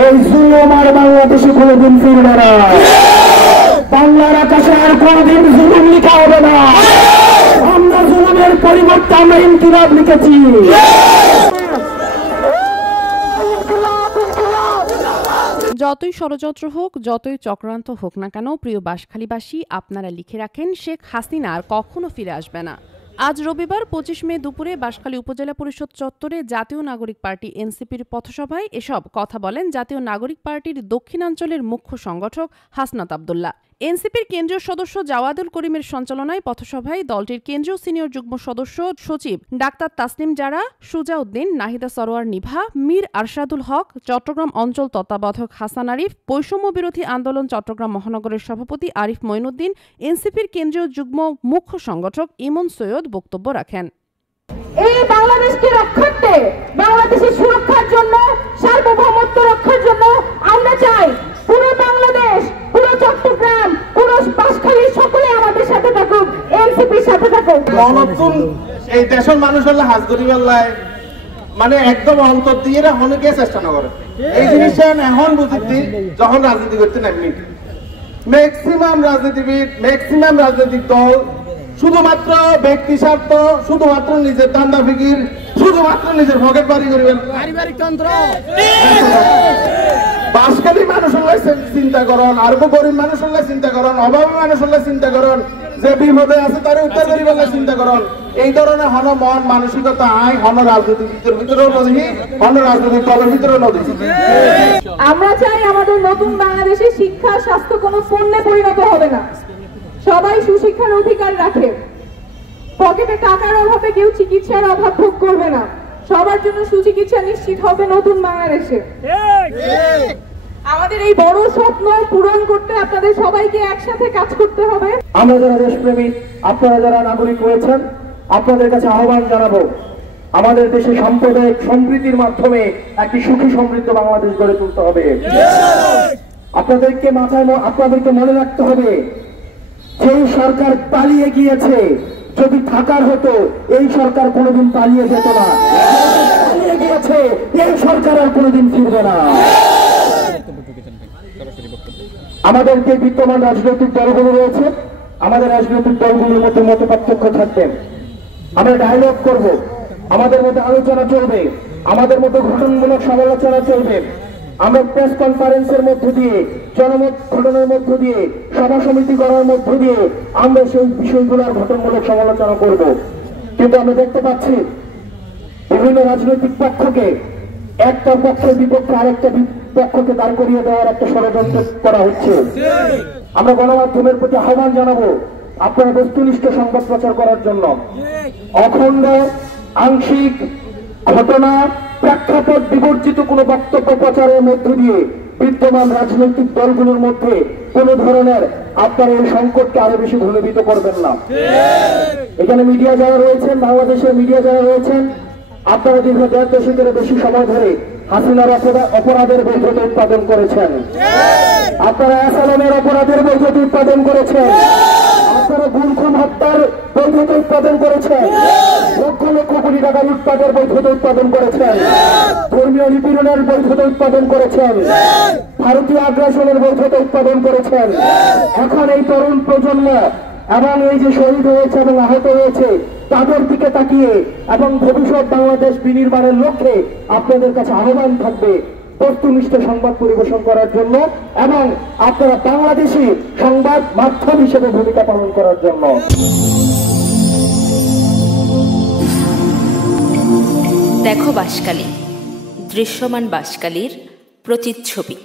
এই জুলুম আর বাংলাদেশে কোনোদিন ফিরবে না। বাংলার আকাশে আর কোনোদিন জুলুম লিখা হবে না। আমরা জুলুমের পরিবর্তে আমরা ইনকিলাব লিখেছি। যতই ষড়যন্ত্র হোক, যতই চক্রান্ত হোক না কেন, প্রিয় বাঁশখালীবাসী, আপনারা লিখে রাখেন, শেখ হাসিনা আর কখনো ফিরে আসবে না। আজ রবিবার 25 মে দুপুরে বাঁশখালী উপজেলা পরিষদ চত্বরে জাতীয় নাগরিক পার্টি এনসিপির পথসভায় এসব কথা বলেন জাতীয় নাগরিক পার্টির দক্ষিণাঞ্চলের মুখ্য সংগঠক হাসনাত আব্দুল্লাহ। এনসিপির কেন্দ্রীয় সদস্য জাওয়াদুল করিমের সঞ্চালনায় পথসভায় দলটির কেন্দ্রীয় সিনিয়র যুগ্ম সদস্য সচিব ডাক্তার তাসনিম জারা, সুজাউদ্দিন, নাহিদা সরোয়ার নিভা, মীর আরশাদুল হক, চট্টগ্রাম অঞ্চল তত্ত্বাবধায়ক হাসান আরিফ, বৈষম্য বিরোধী আন্দোলন চট্টগ্রাম মহানগরের সভাপতি আরিফ মঈনুদ্দিন, এনসিপির কেন্দ্রীয় যুগ্ম মুখ্য সংগঠক ইমন সৈয়দ বক্তব্য রাখেন। এই বাংলাদেশকে রক্ষার্থে, বাংলাদেশের সুরক্ষার জন্য, সার্বভৌমত্ব রক্ষার জন্য আমরা চাই পুরো বাংলাদেশ, পুরো চট্টগ্রাম, পুরো বাঁশখালী সকলে আমাদের সাথে থাকুক, এনসিপির সাথে থাকুক। নতুন এই দেশের মানুষ হলে হাজ করি বেলায় মানে একদম অন্তর দিয়ে অনেকে চেষ্টা না করে এই জিনিসটা এখন বুঝিতি যখন রাজনীতি করতে নামনি। ম্যাক্সিমাম রাজনীতিবিদ, ম্যাক্সিমাম রাজনৈতিক দল শুধুমাত্র ব্যক্তি স্বার্থ, শুধুমাত্র নিজের দান্দা ফিকির, শুধুমাত্র নিজের পকেট বাড়ি করবেন, পারিবারিক তন্ত্র। বাঁশখালী মানুষ হলে চিন্তা করেন, আর গরিব মানুষ হলে চিন্তা করেন, অভাবী মানুষ হলে চিন্তা করেন, যে বিপদে আছে তার উত্তর করিবেন চিন্তা করেন। এই ধরনের হন মন মানসিকতা আয় হন রাজনীতির ভিতরেও নদী, হন রাজনৈতিক দলের ভিতরেও নদী। আমরা চাই আমাদের নতুন বাংলাদেশে শিক্ষা, স্বাস্থ্য কোনো পণ্যে পরিণত হবে না। সবাই সুশিক্ষার অধিকার রাখে। পকেটে টাকার অভাবে কেউ চিকিৎসার অভাব ভোগ করবে না। সবার জন্য সুচিকিৎসা নিশ্চিত হবে নতুন বাংলাদেশে। আমাদের এই বড় স্বপ্ন পূরণ করতে আপনাদের সবাইকে একসাথে কাজ করতে হবে। আমরা যারা দেশপ্রেমী, আপনারা যারা নাগরিক রয়েছেন, আপনাদের কাছে আহ্বান জানাবো, আমাদের দেশে সাম্প্রদায়িক সম্প্রীতির মাধ্যমে একটি সুখী সমৃদ্ধ বাংলাদেশ গড়ে তুলতে হবে। আপনাদেরকে মনে রাখতে হবে, যেই সরকার পালিয়ে গিয়েছে, যদি থাকার হতো এই সরকার কোনোদিন পালিয়ে যেত না। পালিয়ে গিয়েছে এই সরকার আর কোনোদিন ফিরবে না। আমাদের যে বিদ্যমান রাজনৈতিক দলগুলো রয়েছে, আমাদের রাজনৈতিক দলগুলোর মধ্যে মত পার্থক্য থাকবে। আমরা ডায়লগ করব, আমাদের মধ্যে আলোচনা চলবে, আমাদের মধ্যে গঠনমূলক সমালোচনা চলবে। আমরা প্রেস কনফারেন্সের মধ্য দিয়ে, জনমত গঠনের মধ্য দিয়ে, সভা সমিতি করার মধ্য দিয়ে আমরা সেই বিষয়গুলোর গঠনমূলক সমালোচনা করব। কিন্তু আমরা দেখতে পাচ্ছি বিভিন্ন রাজনৈতিক পক্ষকে একটা পক্ষের বিপক্ষে আরেকটা পক্ষকে দাঁড় করিয়ে দেওয়ার একটা ষড়যন্ত্র করা হচ্ছে। আমরা গণমাধ্যমের প্রতি আহ্বান জানাবো, আপনারা বস্তুনিষ্ঠ সংবাদ প্রচার করার জন্য অখণ্ড, আংশিক, ঘটনা, প্রেক্ষাপট বিবর্জিত কোনো বক্তব্য প্রচারের মধ্য দিয়ে বিদ্যমান রাজনৈতিক দলগুলোর মধ্যে কোন ধরনের আপনারা এই সংকটকে আরো বেশি ঘনীভূত করবেন না। এখানে মিডিয়া যারা রয়েছেন, বাংলাদেশের মিডিয়া যারা রয়েছেন, আপনারা দীর্ঘ 1.5 দশকের বেশি সময় ধরে হাসিনার অপরাধের বৈধতা উৎপাদন করেছেন, আপনারা আসালামের অপরাধের বৈধতা উৎপাদন করেছেন, আপনারা গুম হত্যার বৈধতা উৎপাদন করেছেন, লক্ষ লক্ষ কোটি টাকা লুটপাটের বৈধতা উৎপাদন করেছেন, ধর্মীয় নিপীড়নের বৈধতা উৎপাদন করেছেন, ভারতীয় আগ্রাসনের বৈধতা উৎপাদন করেছেন। এখন এই তরুণ প্রজন্ম এবং এই যে শহীদ হয়েছে এবং আহত হয়েছে তাদের দিকে তাকিয়ে এবং ভবিষ্যৎ বাংলাদেশ বিনির্মাণের লক্ষ্যে আপনাদের কাছে আহ্বান থাকবে বস্তুনিষ্ঠ সংবাদ পরিবেশন করার জন্য এবং আপনারা বাংলাদেশি সংবাদ মাধ্যম হিসেবে ভূমিকা পালন করার জন্য। দেখো বাঁশখালী, দৃশ্যমান বাঁশখালীর প্রতিচ্ছবি।